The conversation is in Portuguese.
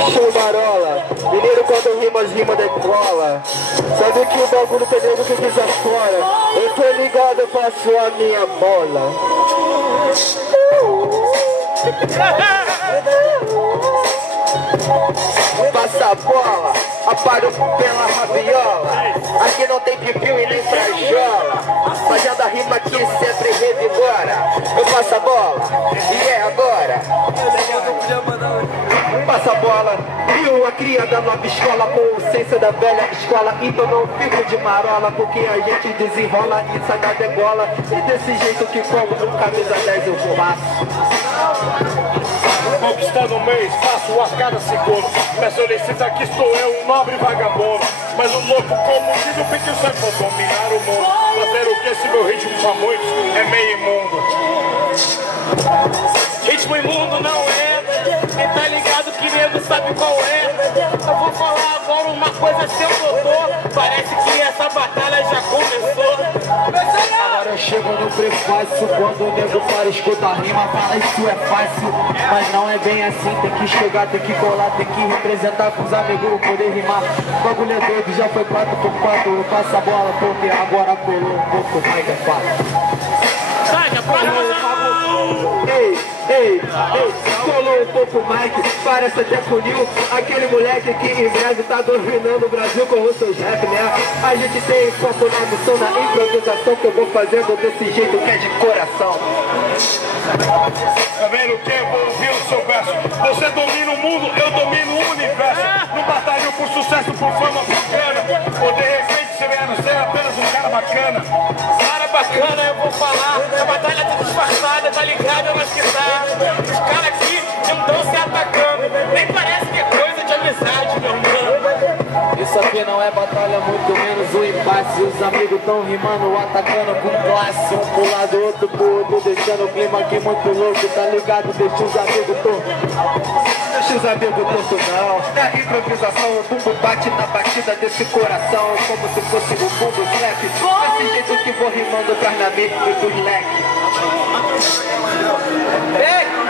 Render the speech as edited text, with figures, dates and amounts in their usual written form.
Show marola, mineiro quando rima as rimas decola. Sabe que o bagulho tem nego que diz afora. Eu tô ligado, eu passo a minha bola. Passa a bola, aparo pela rabiola. Aqui não tem pipiu e nem frajola. Fazendo a rima que sempre revigora. Eu passo a bola, e é agora. Passa a bola, viu a cria da nova escola com o senso da velha escola. Então não fico de marola, porque a gente desenrola e sai da degola. E desse jeito que como no camisa 10 eu passo. Conquistando um mês, faço a cada segundo. Peço licença, aqui estou eu, um nobre vagabundo. Mas o louco como diz o pediu sai pra dominar o mundo. Fazer o que se meu ritmo pra muitos é meio imundo. Ritmo imundo não é. Quem tá ligado que nego sabe qual é. Eu vou falar agora uma coisa, seu doutor. Parece que essa batalha já começou. Agora eu chego no prefácio, quando o nego para escutar rima, fala isso é fácil. Mas não é bem assim, tem que chegar, tem que colar, tem que representar com os amigos, poder rimar. O bagulho é doido, já foi 4x4, eu passo a bola porque agora colou um pouco mais é fácil. Ei, colou um pouco o Mike, parece até funil. Aquele moleque que em breve tá dominando o Brasil com os seus rap, né? A gente tem foco na missão, na improvisação que eu vou fazendo desse jeito que é de coração. Tá vendo o que? Eu vou ouvir o seu verso. Você domina o mundo, eu domino o universo. Não batalho por sucesso, por fama, por grana. Ou de repente você vem a ser apenas um cara bacana. Cara bacana, eu vou falar. A batalha tá disfarçada, tá ligado? Mas que tá. Os caras aqui não estão se atacando. Nem parece que é coisa de amizade, meu mano. Isso aqui não é batalha, muito menos um empate. Os amigos tão rimando, atacando com classe. Um pro lado, outro pro outro, deixando o clima aqui muito louco, tá ligado? Deixa os amigos tortos. Deixa os amigos tortos não. Na improvisação, o bumbo bate na batida desse coração, como se fosse o bumbo slap. Desse jeito que vou rimando, traz na mente muito leque. Ei!